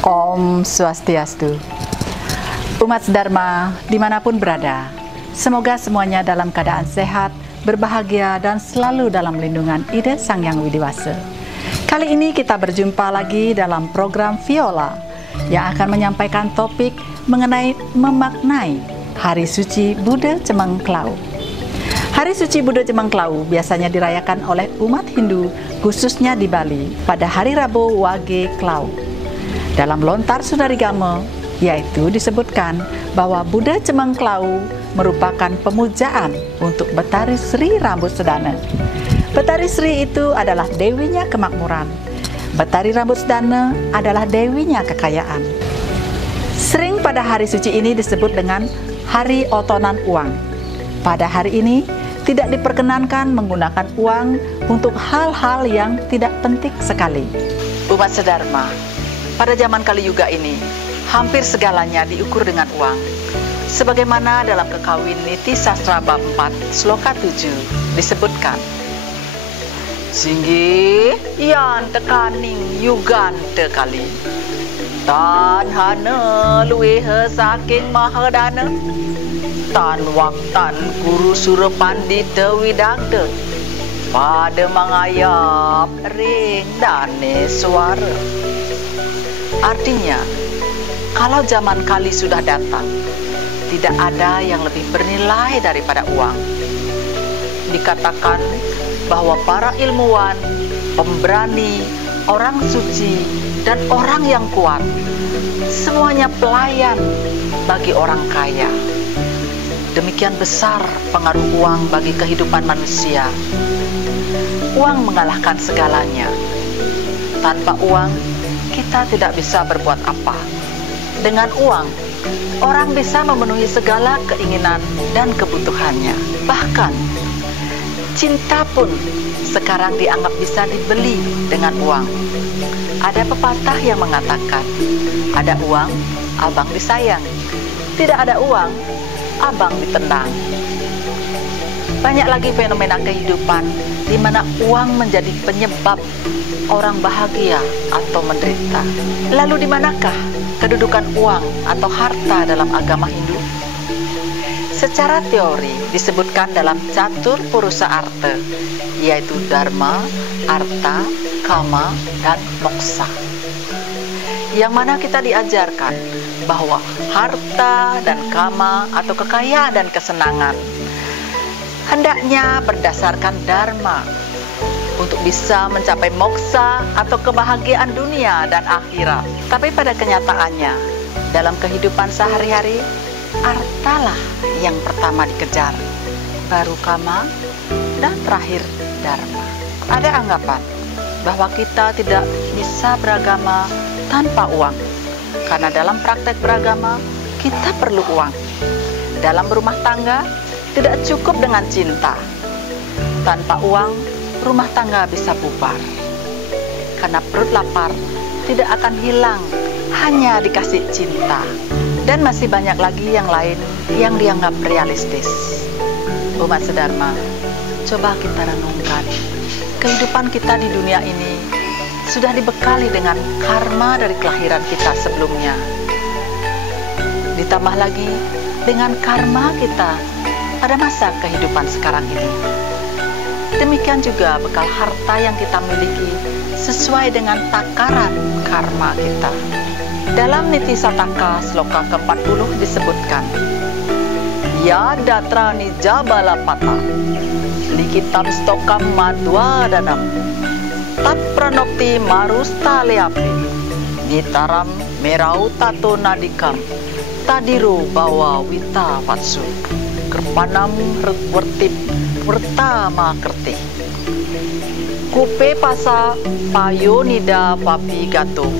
Om Swastiastu. Umat Dharma dimanapun berada, semoga semuanya dalam keadaan sehat, berbahagia, dan selalu dalam lindungan Ide Sang Yang Widiwasa. Kali ini kita berjumpa lagi dalam program Viola yang akan menyampaikan topik mengenai memaknai Hari Suci Buddha Cemeng Klau. Hari Suci Buddha Cemeng Klau biasanya dirayakan oleh umat Hindu, khususnya di Bali, pada hari Rabu Wage Klau. Dalam lontar Sunarigama, yaitu disebutkan bahwa Buddha Cemeng Klau merupakan pemujaan untuk Betari Sri Rambut Sedana. Betari Sri itu adalah dewinya kemakmuran. Betari Rambut Sedana adalah dewinya kekayaan. Sering pada hari suci ini disebut dengan Hari Otonan Uang. Pada hari ini tidak diperkenankan menggunakan uang untuk hal-hal yang tidak penting sekali. Umat sedharma, pada zaman Kali Yuga ini, hampir segalanya diukur dengan uang. Sebagaimana dalam Kekawin Niti Sastra Bab 4, Sloka 7 disebutkan, Singgi yan tekaning yugan tekali, tan hana luweh saking mahadana, tan waktan guru surapandita widagda, pada mangayap ring dane suara. Artinya, kalau zaman Kali sudah datang, tidak ada yang lebih bernilai daripada uang. Dikatakan bahwa para ilmuwan, pemberani, orang suci, dan orang yang kuat, semuanya pelayan bagi orang kaya. Demikian besar pengaruh uang bagi kehidupan manusia. Uang mengalahkan segalanya. Tanpa uang, kita tidak bisa berbuat apa. Dengan uang, orang bisa memenuhi segala keinginan dan kebutuhannya. Bahkan, cinta pun sekarang dianggap bisa dibeli dengan uang. Ada pepatah yang mengatakan, ada uang, abang disayang. Tidak ada uang, abang ditendang. Banyak lagi fenomena kehidupan di mana uang menjadi penyebab orang bahagia atau menderita. Lalu di manakah kedudukan uang atau harta dalam agama Hindu? Secara teori disebutkan dalam Catur Purusa Arta, yaitu Dharma, Arta, Kama, dan Moksa. Yang mana kita diajarkan bahwa harta dan kama atau kekayaan dan kesenangan hendaknya berdasarkan dharma untuk bisa mencapai moksa atau kebahagiaan dunia dan akhirat. Tapi pada kenyataannya, dalam kehidupan sehari-hari, hartalah yang pertama dikejar, baru kama, dan terakhir dharma. Ada anggapan bahwa kita tidak bisa beragama tanpa uang, karena dalam praktek beragama, kita perlu uang. Dalam berumah tangga, tidak cukup dengan cinta. Tanpa uang, rumah tangga bisa bubar. Karena perut lapar tidak akan hilang hanya dikasih cinta. Dan masih banyak lagi yang lain yang dianggap realistis. Umat sedharma, coba kita renungkan. Kehidupan kita di dunia ini sudah dibekali dengan karma dari kelahiran kita sebelumnya. Ditambah lagi dengan karma kita pada masa kehidupan sekarang ini. Demikian juga bekal harta yang kita miliki sesuai dengan takaran karma kita. Dalam Niti Sataka Sloka ke-40 disebutkan, Ya datrani jabalapata, likitam stokam madwa danam, tat pranokti marusta leapi, nitaram merau tato nadikam, tadiru bawa wita vatsu, kerpanam wertip pertama kerti, kupe pasa payo nida papi gato,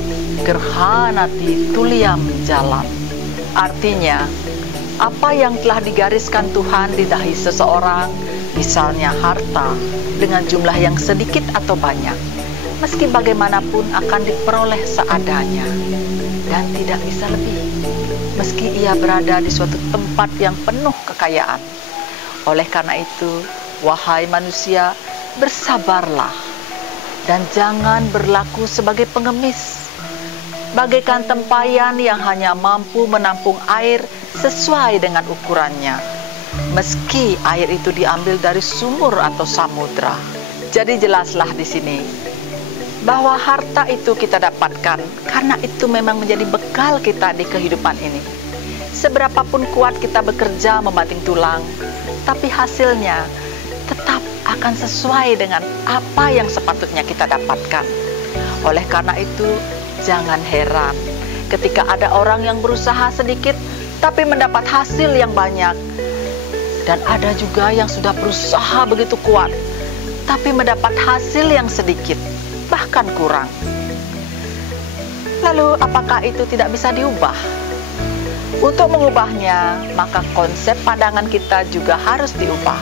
gerhanati tuliam jalan. Artinya, apa yang telah digariskan Tuhan di dahi seseorang, misalnya harta, dengan jumlah yang sedikit atau banyak, meski bagaimanapun akan diperoleh seadanya, dan tidak bisa lebih, meski ia berada di suatu tempat yang penuh kekayaan. Oleh karena itu, wahai manusia, bersabarlah, dan jangan berlaku sebagai pengemis. bagaikan tempayan yang hanya mampu menampung air sesuai dengan ukurannya, meski air itu diambil dari sumur atau samudra. Jadi jelaslah di sini bahwa harta itu kita dapatkan karena itu memang menjadi bekal kita di kehidupan ini. Seberapapun kuat kita bekerja membanting tulang, tapi hasilnya tetap akan sesuai dengan apa yang sepatutnya kita dapatkan. Oleh karena itu, jangan heran ketika ada orang yang berusaha sedikit tapi mendapat hasil yang banyak. Dan ada juga yang sudah berusaha begitu kuat tapi mendapat hasil yang sedikit, bahkan kurang. Lalu apakah itu tidak bisa diubah? Untuk mengubahnya, maka konsep pandangan kita juga harus diubah.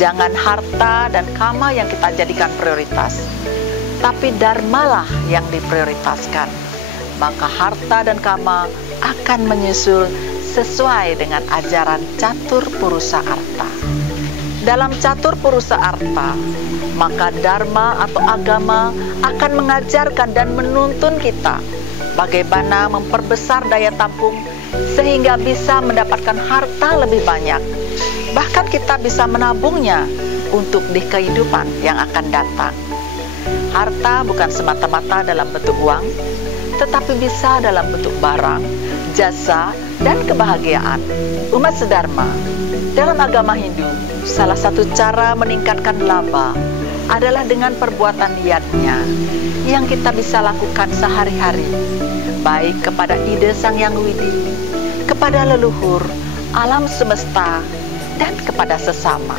Jangan harta dan kama yang kita jadikan prioritas, tapi dharmalah yang diprioritaskan. Maka harta dan kama akan menyusul sesuai dengan ajaran catur purusa arta. Dalam catur purusa arta, maka dharma atau agama akan mengajarkan dan menuntun kita bagaimana memperbesar daya tampung sehingga bisa mendapatkan harta lebih banyak. Bahkan kita bisa menabungnya untuk di kehidupan yang akan datang. Harta bukan semata-mata dalam bentuk uang, tetapi bisa dalam bentuk barang, jasa, dan kebahagiaan. Umat sedharma, dalam agama Hindu, salah satu cara meningkatkan laba adalah dengan perbuatan niatnya yang kita bisa lakukan sehari-hari, baik kepada ide Sang Hyang Widi, kepada leluhur, alam semesta, dan kepada sesama.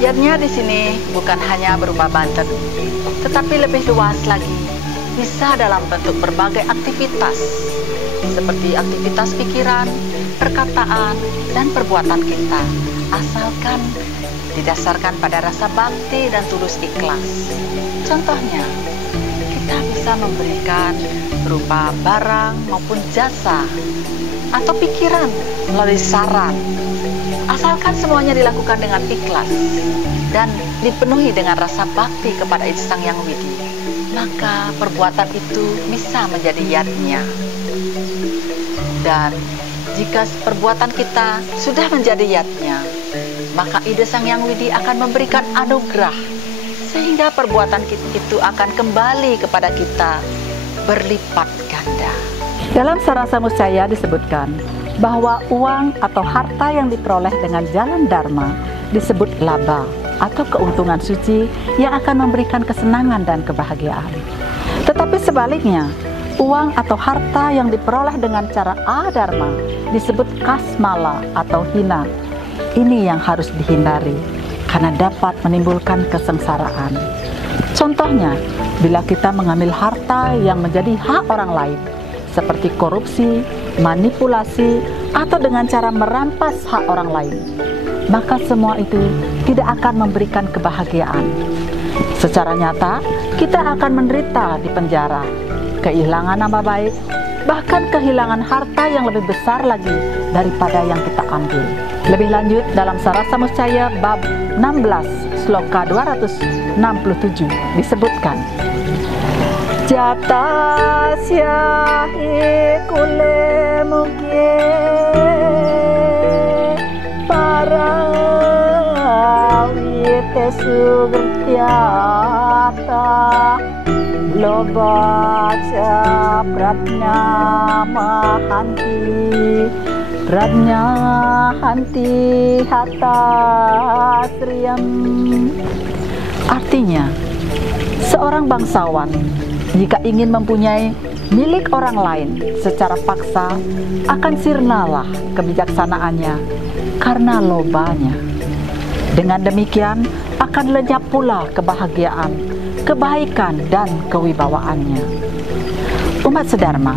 Niatnya di sini bukan hanya berupa banten, tetapi lebih luas lagi, bisa dalam bentuk berbagai aktivitas, seperti aktivitas pikiran, perkataan, dan perbuatan kita, asalkan didasarkan pada rasa bakti dan tulus ikhlas. Contohnya, kita bisa memberikan berupa barang maupun jasa, atau pikiran melalui saran, asalkan semuanya dilakukan dengan ikhlas dan dipenuhi dengan rasa bakti kepada Sang Hyang Widi, maka perbuatan itu bisa menjadi yatnya. Dan jika perbuatan kita sudah menjadi yatnya, maka ide Sang Hyang Widi akan memberikan anugerah sehingga perbuatan itu akan kembali kepada kita berlipat ganda. Dalam Sarasa Muscaya disebutkan bahwa uang atau harta yang diperoleh dengan jalan dharma disebut laba atau keuntungan suci yang akan memberikan kesenangan dan kebahagiaan. Tetapi sebaliknya, uang atau harta yang diperoleh dengan cara adharma disebut kasmala atau hina. Ini yang harus dihindari karena dapat menimbulkan kesengsaraan. Contohnya, bila kita mengambil harta yang menjadi hak orang lain, seperti korupsi, manipulasi, atau dengan cara merampas hak orang lain, maka semua itu tidak akan memberikan kebahagiaan. Secara nyata, kita akan menderita di penjara, kehilangan nama baik, bahkan kehilangan harta yang lebih besar lagi daripada yang kita ambil. Lebih lanjut dalam Sarasa Muscaya bab 16 sloka 267 disebutkan, Jatasya hi kule mukye parawite sugertyata lobaca pratnya hanti hata sriyam. Artinya, seorang bangsawan jika ingin mempunyai milik orang lain secara paksa, akan sirnalah kebijaksanaannya karena lobanya. Dengan demikian akan lenyap pula kebahagiaan, kebaikan, dan kewibawaannya. Umat sedharma,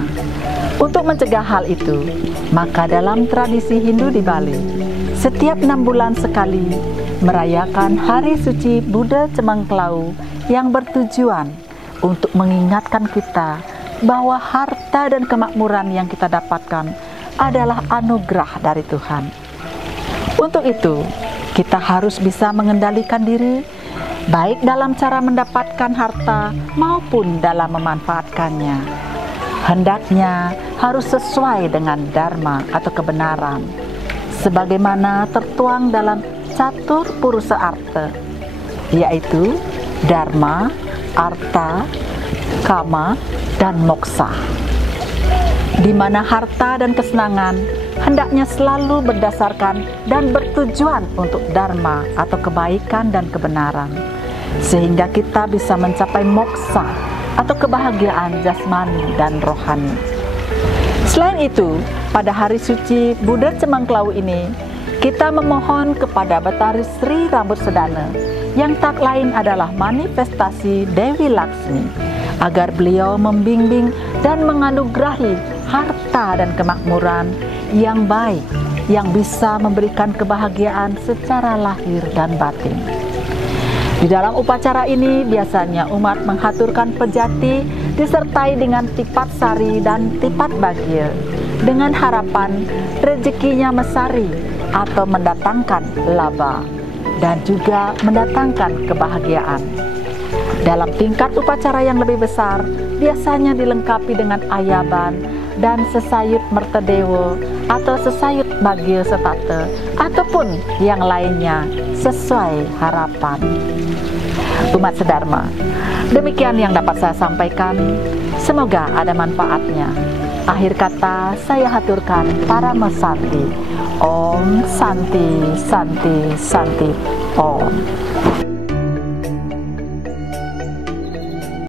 untuk mencegah hal itu, maka dalam tradisi Hindu di Bali, setiap 6 bulan sekali merayakan Hari Suci Buddha Cemangklau yang bertujuan untuk mengingatkan kita bahwa harta dan kemakmuran yang kita dapatkan adalah anugerah dari Tuhan. Untuk itu, kita harus bisa mengendalikan diri, baik dalam cara mendapatkan harta maupun dalam memanfaatkannya. hendaknya harus sesuai dengan dharma atau kebenaran, sebagaimana tertuang dalam catur purusa arta, yaitu dharma, arta, kama, dan moksa, di mana harta dan kesenangan hendaknya selalu berdasarkan dan bertujuan untuk dharma atau kebaikan dan kebenaran, sehingga kita bisa mencapai moksa atau kebahagiaan jasmani dan rohani. Selain itu, pada hari suci Buddha Cemangklau ini, kita memohon kepada Batari Sri Rambut Sedana, yang tak lain adalah manifestasi Dewi Laksmi, agar beliau membimbing dan menganugerahi harta dan kemakmuran yang baik, yang bisa memberikan kebahagiaan secara lahir dan batin. Di dalam upacara ini biasanya umat menghaturkan pejati disertai dengan tipat sari dan tipat bagil, dengan harapan rezekinya mesari atau mendatangkan laba, dan juga mendatangkan kebahagiaan. Dalam tingkat upacara yang lebih besar, biasanya dilengkapi dengan ayaban dan sesayut mertedewo atau sesayut bagil setate, ataupun yang lainnya sesuai harapan. Umat sedharma, demikian yang dapat saya sampaikan. Semoga ada manfaatnya. Akhir kata saya haturkan para mesanti. Om Santi Santi Santi Om.